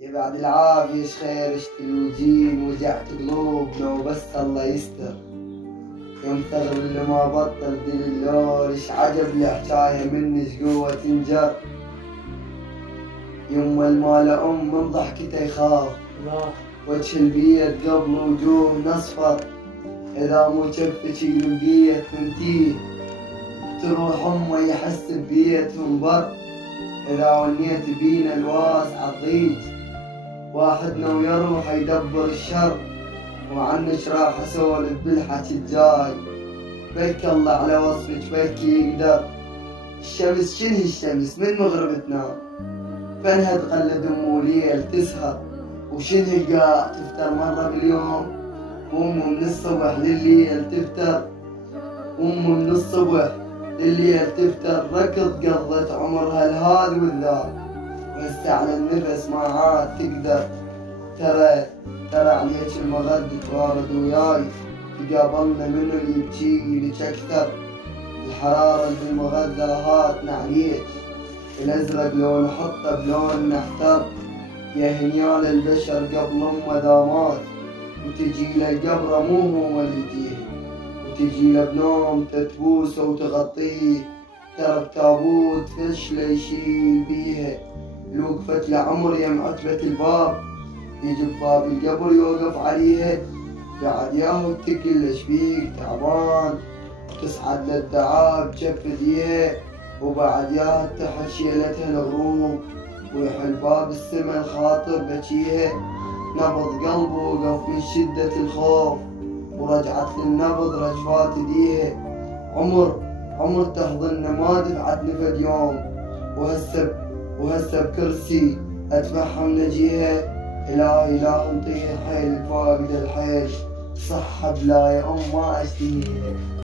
يا بعد العافية خير الوجين وجعت قلوبنا وبس الله يستر. يوم ثغر اللي ما بطل دلور ايش عجب الحكاية منش قوة تنجر. يما المال من ضحكته يخاف وجه البيت قبل وجوه نصفر. إذا مو شفتك البيت تنتيه تروح أمه يحس ببيتهم بر. إذا ونيت بينا الواسع الضيج واحدنا ويروح يدبر الشر. وعنش راح أسولف بالحكي الجاي بك الله على وصفك بك يقدر. الشمس شنو الشمس من مغرب تنام فنها تقلد أمه ليل تسهر. وشنو قاع تفتر مرة باليوم وأمه من الصبح لليل تفتر. أمه من الصبح لليل تفتر. ركض قضت عمرها الهاد والذاك وهسه على النفس ما عاد تقدر. ترى عليك المغد توارد وياي تقابلنا منو اللي يبكي لك اكثر. الحرارة اللي المغذى هاتنا عليك الازرق لو نحطه بلون نحتر. يا هنيال البشر قبل امه ذا وتجي له قبره مو هو اللي يجيه. وتجي له بنوم تتبوسه وتغطيه. ترى بتابوت فشله يشيل بيها. الوقفت لعمر يم عتبة الباب يجي بباب القبر يوقف عليها. بعد ياهو تقل ايش بيك تعبان تصعد للدعاء بجف ايديها. وبعد ياهو تحت شيلتها الغروب ويحل باب السما الخاطر بكيها. نبض قلبه وقف من شدة الخوف ورجعت للنبض رجفات ايديها. عمر تحضننا ما دفعت نفد يوم وهسه بكرسي اتفحم نجيها. إلهي لا انطيها حيل فاقد الحيل صح بلا يا أم ما أشتهيها.